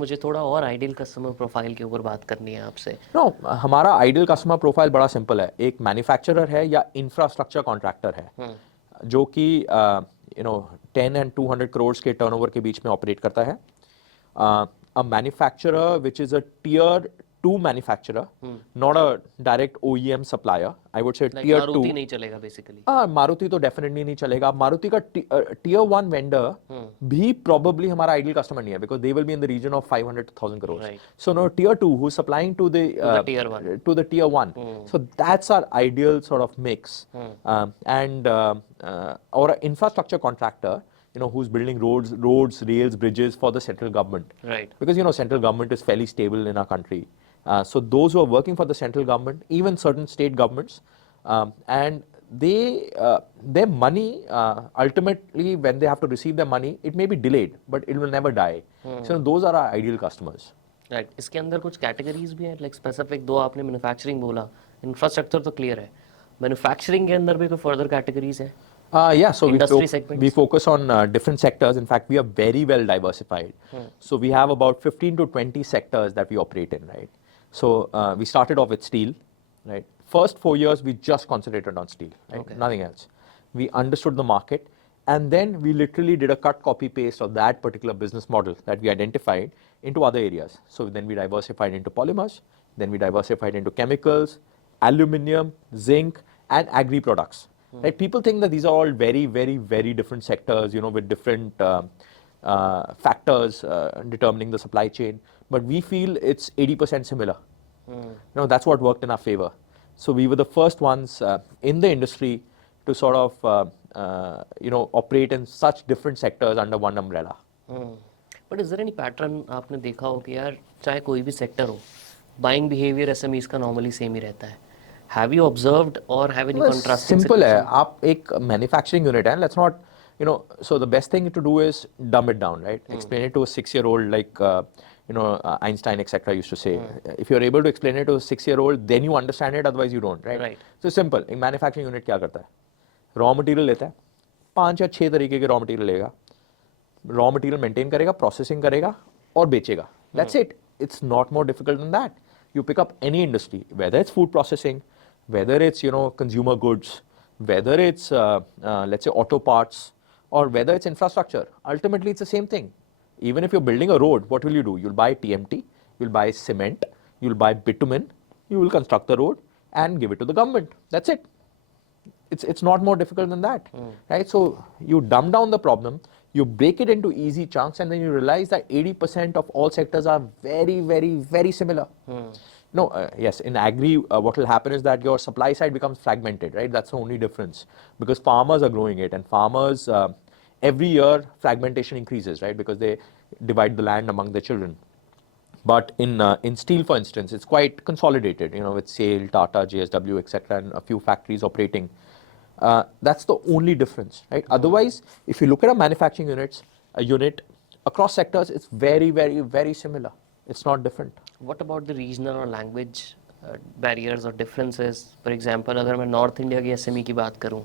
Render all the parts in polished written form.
मुझे थोड़ा और आइडियल कस्टमर प्रोफाइल के ऊपर बात करनी है आपसे। नो, हमारा आइडियल कस्टमर प्रोफाइल बड़ा सिंपल है। एक मैन्युफैक्चरर है या इंफ्रास्ट्रक्चर कॉन्ट्रैक्टर है जो कि 10 and 200 crore के टर्नओवर के बीच में ऑपरेट करता है। A manufacturer which is a tier 2 manufacturer, not a direct OEM supplier. I would say like tier 2. Maruti नहीं चलेगा बेसिकली। हाँ, मारुति तो डेफिनेटली नहीं चलेगा। मारुति का tier 1 वेंडर भी probably हमारा आइडियल कस्टमर नहीं है, because they will be in the region of 500 to 1000 crores. Right. So no, tier 2 who's supplying to the tier 1. to the tier 1. So that's our ideal sort of mix. Or an infrastructure contractor, who's building roads, rails, bridges for the central government. Right. Because central government is fairly stable in our country. So those who are working for the central government, even certain state governments, and their money, ultimately when they have to receive their money, it may be delayed, but it will never die. So those are our ideal customers. Right. इसके अंदर कुछ categories भी हैं, like specific? दो आपने manufacturing बोला, infrastructure तो clear है, मैन्युफैक्चरिंग के अंदर भी कोई फर्दर कैटेगरीज है? Yeah, so Industry we segments? focus on different sectors. In fact, we are very well diversified. So we have about 15 to 20 sectors that we operate in, right? So we started off with steel, right? First 4 years, we just concentrated on steel, right? Okay. Nothing else. We understood the market, and then we literally did a cut, copy, paste of that particular business model that we identified into other areas. So then we diversified into polymers, then we diversified into chemicals, aluminium, zinc, and agri products. Right? People think that these are all very, very, very different sectors, with different factors determining the supply chain. But we feel it's 80% similar. That's what worked in our favor. So we were the first ones in the industry to sort of, operate in such different sectors under one umbrella. But is there any pattern आपने देखा हो कि यार चाहे कोई भी sector हो, buying behaviour SMEs का नॉर्मली सेम ही रहता है? हैव यू ऑब्जर्व्ड और हैव एनी कंट्रास्टिंग? सिंपल है, आप एक मैन्युफैक्चरिंग यूनिट है, let's not so the best thing to do is dumb it down, right? Explain it to a 6-year-old, like Einstein etc. used to say. If you're able to explain it to a 6-year-old, then you understand it, otherwise you don't, right? So simple. एक manufacturing unit क्या करता है? Raw material लेता है, 5 या 6 तरीके के raw material लेगा, रॉ मटेरियल मेंटेन करेगा, प्रोसेसिंग करेगा और बेचेगा. That's it. It's not more difficult than that. You pick up any industry, whether it's food processing, whether it's consumer goods, whether it's let's say auto parts, or whether it's infrastructure. Ultimately, it's the same thing. Even if you're building a road, what will you do? You'll buy TMT, you'll buy cement, you'll buy bitumen, you will construct the road and give it to the government. That's it. It's not more difficult than that, right? So you dumb down the problem, you break it into easy chunks, and then you realize that 80% of all sectors are very, very, very similar. No, yes, in agri, what will happen is that your supply side becomes fragmented, right? That's the only difference, because farmers are growing it, and farmers every year fragmentation increases, right? Because they divide the land among their children. But in steel, for instance, it's quite consolidated, with SAIL, Tata, JSW, etc., and a few factories operating. That's the only difference, right? Otherwise, if you look at a manufacturing unit across sectors, it's very, very, very similar. It's not different. What about the regional or language barriers or differences? For example, अगर मैं north India की SME की बात करूं,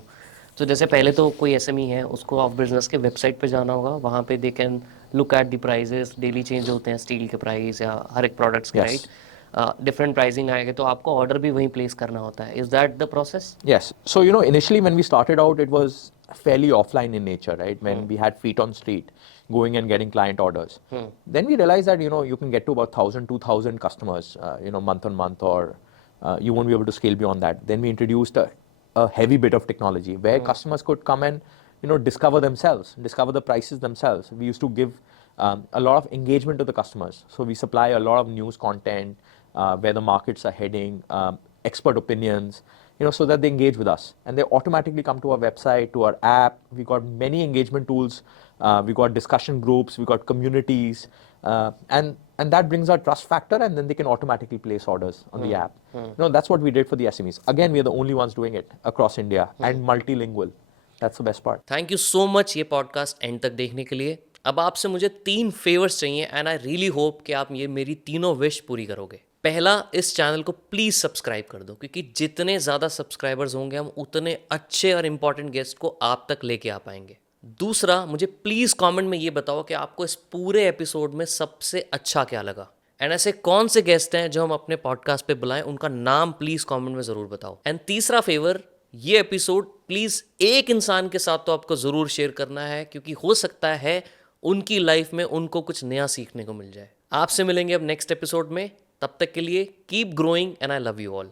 तो जैसे पहले तो कोई एसएमई है उसको ऑफ बिजनेस के वेबसाइट पे जाना होगा, वहाँ पे they can look at the prices, daily change होते हैं स्टील के प्राइस या हर एक प्रोडक्ट्स के, राइट? डिफरेंट प्राइसिंग आएगा तो आपको ऑर्डर भी वहीं प्लेस करना होता है. Is that the process? Yes. So initially when we started out, it was fairly offline in nature, right? When we had feet on street, going and getting client orders. Then we realized that you can get to about 1,000, 2,000 customers, month on month, or you won't be able to scale beyond that. Then we introduced a heavy bit of technology where customers could come and discover themselves, discover the prices themselves. We used to give a lot of engagement to the customers. So we supply a lot of news content, where the markets are heading, expert opinions, so that they engage with us. And they automatically come to our website, to our app. We got many engagement tools. We got discussion groups. We got communities. And that brings our trust factor, and then they can automatically place orders on the app. That's what we did for the SMEs. Again, we are the only ones doing it across India, and multilingual. That's the best part. Thank you so much ये podcast and तक देखने के लिए. अब आपसे मुझे 3 favours चाहिए, and I really hope कि आप ये मेरी तीनों विश पूरी करोगे. पहला, इस चैनल को प्लीज़ सब्सक्राइब कर दो, क्योंकि जितने ज़्यादा सब्सक्राइबर्स होंगे हम उतने अच्छे और इम्पॉर्टेंट गेस्ट को आप तक लेके आ पाएंगे. दूसरा, मुझे प्लीज़ कमेंट में ये बताओ कि आपको इस पूरे एपिसोड में सबसे अच्छा क्या लगा, एंड ऐसे कौन से गेस्ट हैं जो हम अपने पॉडकास्ट पे बुलाएं, उनका नाम प्लीज़ कमेंट में ज़रूर बताओ। एंड तीसरा फेवर, ये एपिसोड प्लीज़ एक इंसान के साथ तो आपको ज़रूर शेयर करना है, क्योंकि हो सकता है उनकी लाइफ में उनको कुछ नया सीखने को मिल जाए। आपसे मिलेंगे अब नेक्स्ट एपिसोड में, तब तक के लिए keep growing and I love you all.